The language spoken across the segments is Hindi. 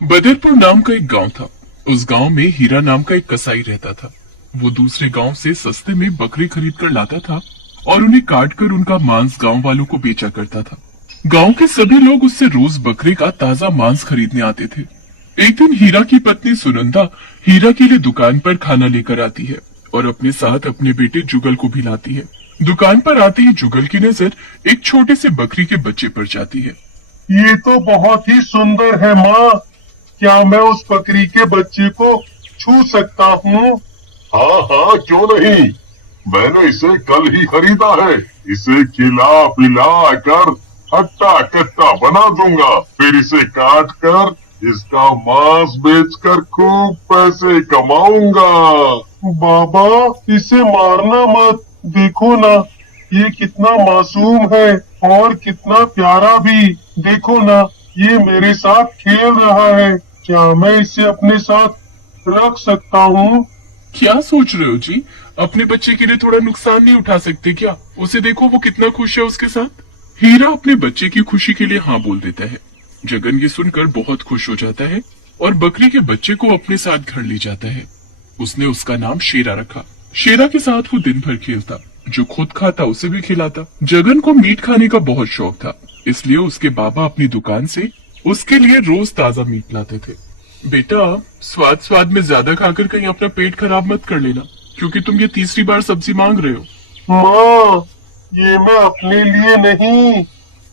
बदरपुर नाम का एक गांव था। उस गांव में हीरा नाम का एक कसाई रहता था। वो दूसरे गांव से सस्ते में बकरे खरीद कर लाता था और उन्हें काट कर उनका मांस गांव वालों को बेचा करता था। गांव के सभी लोग उससे रोज बकरे का ताजा मांस खरीदने आते थे। एक दिन हीरा की पत्नी सुनंदा हीरा के लिए दुकान पर खाना लेकर आती है और अपने साथ अपने बेटे जुगल को भी लाती है। दुकान पर आते ही जुगल की नजर एक छोटे से बकरी के बच्चे पर जाती है। ये तो बहुत ही सुंदर है माँ। क्या मैं उस बकरी के बच्चे को छू सकता हूँ? हाँ हाँ, क्यों नहीं। मैंने इसे कल ही खरीदा है। इसे खिला पिला कर हट्टा कट्टा बना दूंगा, फिर इसे काट कर इसका मांस बेचकर खूब पैसे कमाऊंगा। बाबा, इसे मारना मत। देखो ना, ये कितना मासूम है और कितना प्यारा भी। देखो ना, ये मेरे साथ खेल रहा है। क्या मैं इसे अपने साथ रख सकता हूँ? क्या सोच रहे हो जी? अपने बच्चे के लिए थोड़ा नुकसान नहीं उठा सकते क्या? उसे देखो, वो कितना खुश है उसके साथ। हीरा अपने बच्चे की खुशी के लिए हाँ बोल देता है। जगन ये सुनकर बहुत खुश हो जाता है और बकरी के बच्चे को अपने साथ घर ले जाता है। उसने उसका नाम शेरा रखा। शेरा के साथ वो दिन भर खेलता, जो खुद खाता उसे भी खिलाता। जगन को मीट खाने का बहुत शौक था, इसलिए उसके बाबा अपनी दुकान से उसके लिए रोज ताजा मीट लाते थे। बेटा, स्वाद स्वाद में ज्यादा खाकर कहीं अपना पेट खराब मत कर लेना, क्योंकि तुम ये तीसरी बार सब्जी मांग रहे हो। माँ, ये मैं अपने लिए नहीं,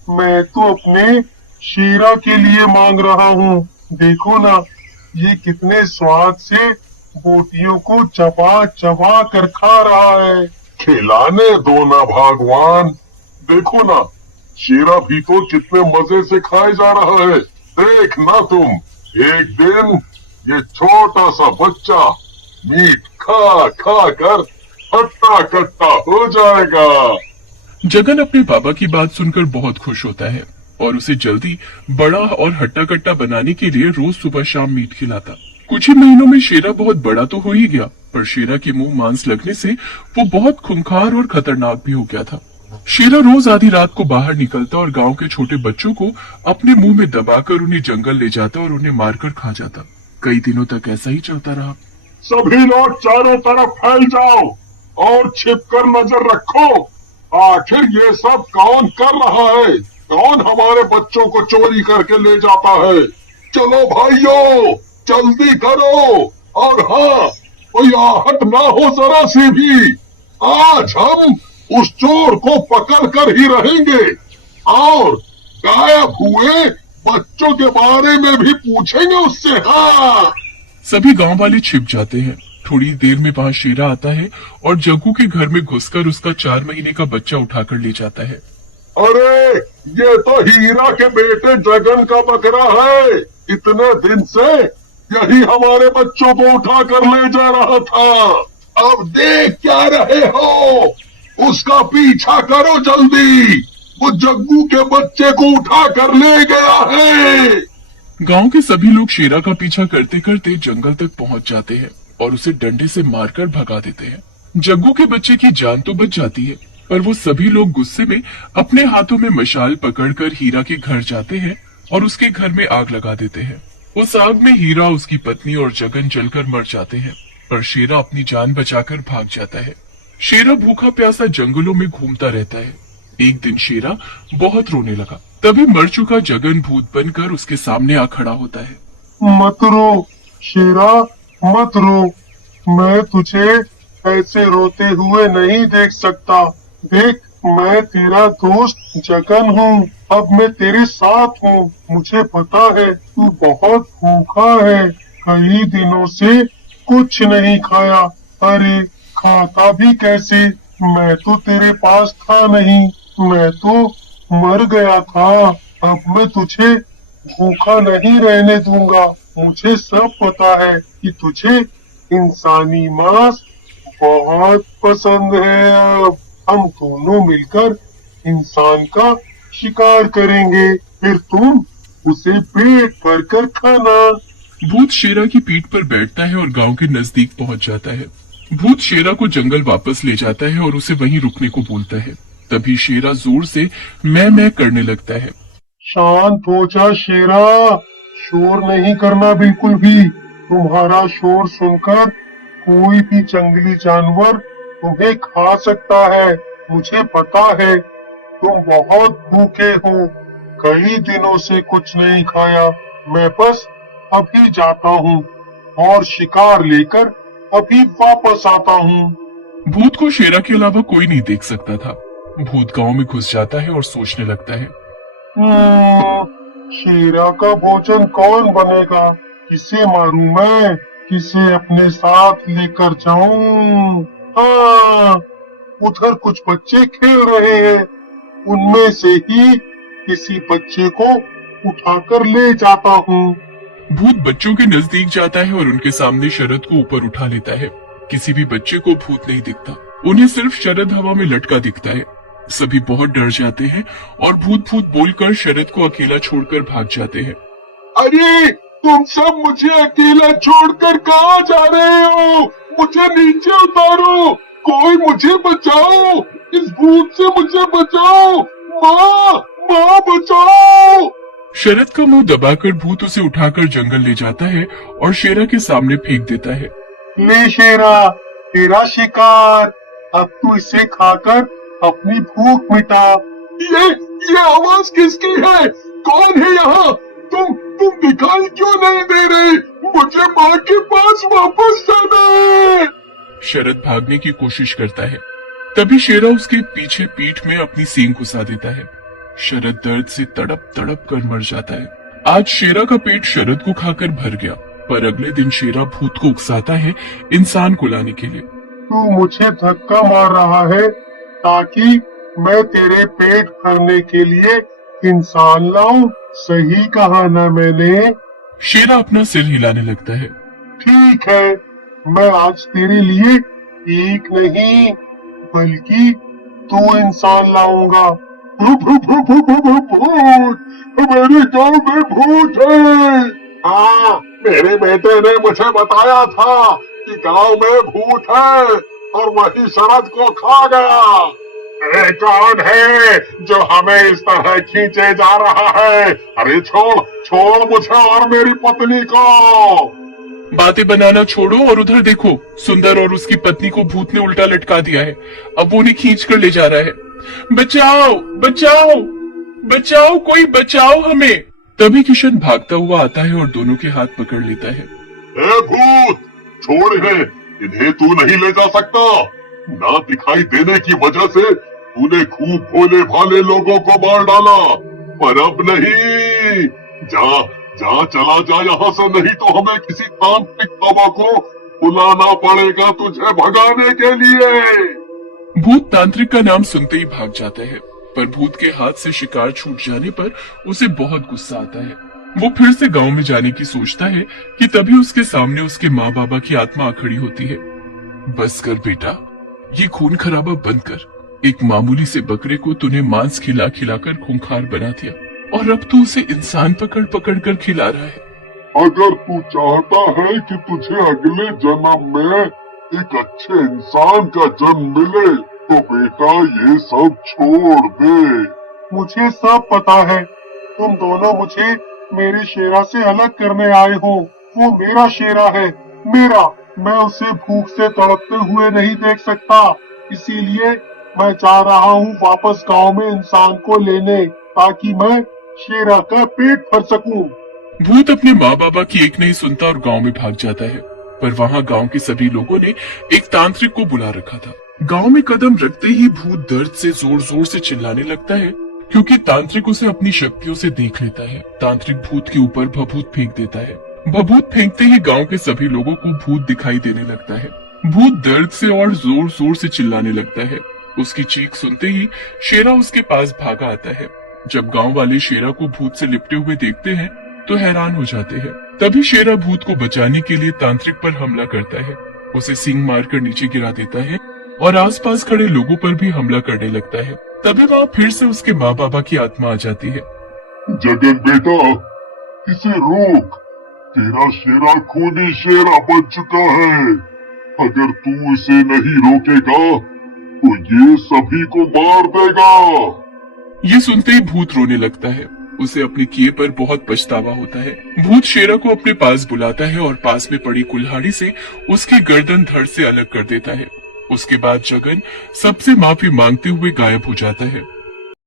मैं तो अपने शीरा के लिए मांग रहा हूँ। देखो ना, ये कितने स्वाद से बोटियों को चबा चबा कर खा रहा है। खिलाने दो ना भगवान। देखो ना, शेरा भी तो कितने मजे से खाए जा रहा है। देख ना तुम, एक दिन ये छोटा सा बच्चा मीट खा खा कर हट्टा कट्टा हो जाएगा। जगन अपने बाबा की बात सुनकर बहुत खुश होता है और उसे जल्दी बड़ा और हट्टा कट्टा बनाने के लिए रोज सुबह शाम मीट खिलाता। कुछ ही महीनों में शेरा बहुत बड़ा तो हो ही गया, पर शेरा के मुंह मांस लगने से वो बहुत खूंखार और खतरनाक भी हो गया था। शेरा रोज आधी रात को बाहर निकलता और गांव के छोटे बच्चों को अपने मुंह में दबाकर उन्हें जंगल ले जाता और उन्हें मारकर खा जाता। कई दिनों तक ऐसा ही चलता रहा। सभी लोग चारों तरफ फैल जाओ और छिपकर नजर रखो। आखिर ये सब कौन कर रहा है? कौन हमारे बच्चों को चोरी करके ले जाता है? चलो भाइयों, जल्दी करो। और हाँ, कोई आहट ना हो जरा सी भी। आज हम उस चोर को पकड़ कर ही रहेंगे और गायब हुए बच्चों के बारे में भी पूछेंगे उससे। हाँ, सभी गांव वाले छिप जाते हैं। थोड़ी देर में वहां शेरा आता है और जग्गू के घर में घुसकर उसका 4 महीने का बच्चा उठाकर ले जाता है। अरे, ये तो हीरा के बेटे जगन का बकरा है। इतने दिन से यही हमारे बच्चों को उठा कर ले जा रहा था। अब देख क्या रहे हो? उसका पीछा करो जल्दी। वो जग्गू के बच्चे को उठा कर ले गया है। गांव के सभी लोग शेरा का पीछा करते करते जंगल तक पहुंच जाते हैं और उसे डंडे से मारकर भगा देते हैं। जग्गू के बच्चे की जान तो बच जाती है, पर वो सभी लोग गुस्से में अपने हाथों में मशाल पकड़कर हीरा के घर जाते हैं और उसके घर में आग लगा देते हैं। उस आग में हीरा, उसकी पत्नी और जगन जलकर मर जाते हैं, पर शेरा अपनी जान बचाकर भाग जाता है। शेरा भूखा प्यासा जंगलों में घूमता रहता है। एक दिन शेरा बहुत रोने लगा। तभी मर चुका जगन भूत बनकर उसके सामने आ खड़ा होता है। मत रो शेरा, मत रो। मैं तुझे ऐसे रोते हुए नहीं देख सकता। देख, मैं तेरा दोस्त जगन हूँ। अब मैं तेरे साथ हूँ। मुझे पता है तू बहुत भूखा है। कई दिनों से कुछ नहीं खाया। अरे, खाता भी कैसे? मैं तो तेरे पास था नहीं, मैं तो मर गया था। अब मैं तुझे भूखा नहीं रहने दूंगा। मुझे सब पता है कि तुझे इंसानी मांस बहुत पसंद है। अब हम दोनों मिलकर इंसान का शिकार करेंगे, फिर तुम उसे पेट भरकर खाना। भूत शेरा की पीठ पर बैठता है और गांव के नजदीक पहुंच जाता है। भूत शेरा को जंगल वापस ले जाता है और उसे वहीं रुकने को बोलता है। तभी शेरा जोर से मैं करने लगता है। शांत हो जा शेरा, शोर नहीं करना बिल्कुल भी। तुम्हारा शोर सुनकर कोई भी जंगली जानवर तुम्हें खा सकता है। मुझे पता है तुम बहुत भूखे हो, कई दिनों से कुछ नहीं खाया। मैं बस अभी जाता हूँ और शिकार लेकर अभी वापस आता हूँ। भूत को शेरा के अलावा कोई नहीं देख सकता था। भूत गांव में घुस जाता है और सोचने लगता है, शेरा का भोजन कौन बनेगा? किसे मारूं मैं? किसे अपने साथ लेकर जाऊं? हाँ, उधर कुछ बच्चे खेल रहे हैं, उनमें से ही किसी बच्चे को उठाकर ले जाता हूँ। भूत बच्चों के नजदीक जाता है और उनके सामने शरद को ऊपर उठा लेता है। किसी भी बच्चे को भूत नहीं दिखता, उन्हें सिर्फ शरद हवा में लटका दिखता है। सभी बहुत डर जाते हैं और भूत भूत बोलकर शरद को अकेला छोड़कर भाग जाते हैं। अरे तुम सब मुझे अकेला छोड़कर कहाँ जा रहे हो? मुझे नीचे उतारो, कोई मुझे बचाओ, इस भूत से मुझे बचाओ। माँ, माँ बचाओ। शरद का मुंह दबाकर भूत उसे उठाकर जंगल ले जाता है और शेरा के सामने फेंक देता है। ले शेरा, तेरा शिकार, अब तू इसे खाकर अपनी भूख मिटा। ये आवाज किसकी है? कौन है यहाँ? तुम दिखाई क्यों नहीं दे रहे? मुझे माँ के पास वापस जाना है। शरद भागने की कोशिश करता है, तभी शेरा उसके पीछे पीठ में अपनी सींग घुसा देता है। शरद दर्द से तड़प तड़प कर मर जाता है। आज शेरा का पेट शरद को खाकर भर गया, पर अगले दिन शेरा भूत को उकसाता है इंसान को लाने के लिए। तू मुझे धक्का मार रहा है ताकि मैं तेरे पेट भरने के लिए इंसान लाऊं? सही कहा ना मैंने? शेरा अपना सिर हिलाने लगता है। ठीक है, मैं आज तेरे लिए एक नहीं बल्कि 2 इंसान लाऊंगा। भूत, मेरे गांव में भूत है। हाँ, मेरे बेटे ने मुझे बताया था कि गांव में भूत है और वही शरद को खा गया। अरे कौन है जो हमें इस तरह खींचे जा रहा है? अरे छोड़ मुझे और मेरी पत्नी को। बातें बनाना छोड़ो और उधर देखो, सुंदर और उसकी पत्नी को भूत ने उल्टा लटका दिया है। अब वो उन्हें खींच कर ले जा रहा है। बचाओ बचाओ बचाओ, कोई बचाओ हमें। तभी किशन भागता हुआ आता है और दोनों के हाथ पकड़ लेता है। ए भूत, छोड़ इन्हें तू नहीं ले जा सकता। ना दिखाई देने की वजह से तूने खूब भोले भाले लोगों को मार डाला, पर अब नहीं। जा चला जा यहाँ से, नहीं तो हमें किसी तांत्रिक बाबा को बुलाना पड़ेगा तुझे भगाने के लिए। भूत तांत्रिक का नाम सुनते ही भाग जाता है, पर भूत के हाथ से शिकार छूट जाने पर उसे बहुत गुस्सा आता है। वो फिर से गांव में जाने की सोचता है कि तभी उसके सामने उसके माँ बाबा की आत्मा खड़ी होती है। बस कर बेटा, ये खून खराबा बंद कर। एक मामूली से बकरे को तूने मांस खिला खिलाकर खूंखार बना दिया और अब तू उसे इंसान पकड़ पकड़ कर खिला रहा है। अगर तू चाहता है कि तुझे अगले जन्म में एक अच्छे इंसान का जन्म मिले तो बेटा ये सब छोड़ दे। मुझे सब पता है, तुम दोनों मुझे मेरे शेरा से अलग करने आए हो। वो मेरा शेरा है, मेरा। मैं उसे भूख से तड़पते हुए नहीं देख सकता, इसीलिए मैं जा रहा हूँ वापस गांव में इंसान को लेने, ताकि मैं शेरा का पेट भर सकूं। भूत अपने माँ बाबा की एक नहीं सुनता और गांव में भाग जाता है, पर वहाँ गांव के सभी लोगों ने एक तांत्रिक को बुला रखा था। गांव में कदम रखते ही भूत दर्द से जोर जोर से चिल्लाने लगता है, क्योंकि तांत्रिक उसे अपनी शक्तियों से देख लेता है। तांत्रिक भूत के ऊपर भभूत फेंक देता है। भभूत फेंकते ही गांव के सभी लोगों को भूत दिखाई देने लगता है। भूत दर्द से और जोर जोर से चिल्लाने लगता है। उसकी चीख सुनते ही शेरा उसके पास भागा आता है। जब गांव वाले शेरा को भूत से लिपटे हुए देखते हैं तो हैरान हो जाते हैं। तभी शेरा भूत को बचाने के लिए तांत्रिक पर हमला करता है, उसे सींग मारकर नीचे गिरा देता है और आसपास खड़े लोगों पर भी हमला करने लगता है। तभी वहाँ फिर से उसके माँ बाबा की आत्मा आ जाती है। जगन बेटा, इसे रोक, तेरा शेरा खूनी शेरा बन चुका है। अगर तू इसे नहीं रोकेगा तो ये सभी को मार देगा। ये सुनते ही भूत रोने लगता है। उसे अपने किए पर बहुत पछतावा होता है। भूत शेरा को अपने पास बुलाता है और पास में पड़ी कुल्हाड़ी से उसकी गर्दन धड़ से अलग कर देता है। उसके बाद जगन सबसे माफी मांगते हुए गायब हो जाता है।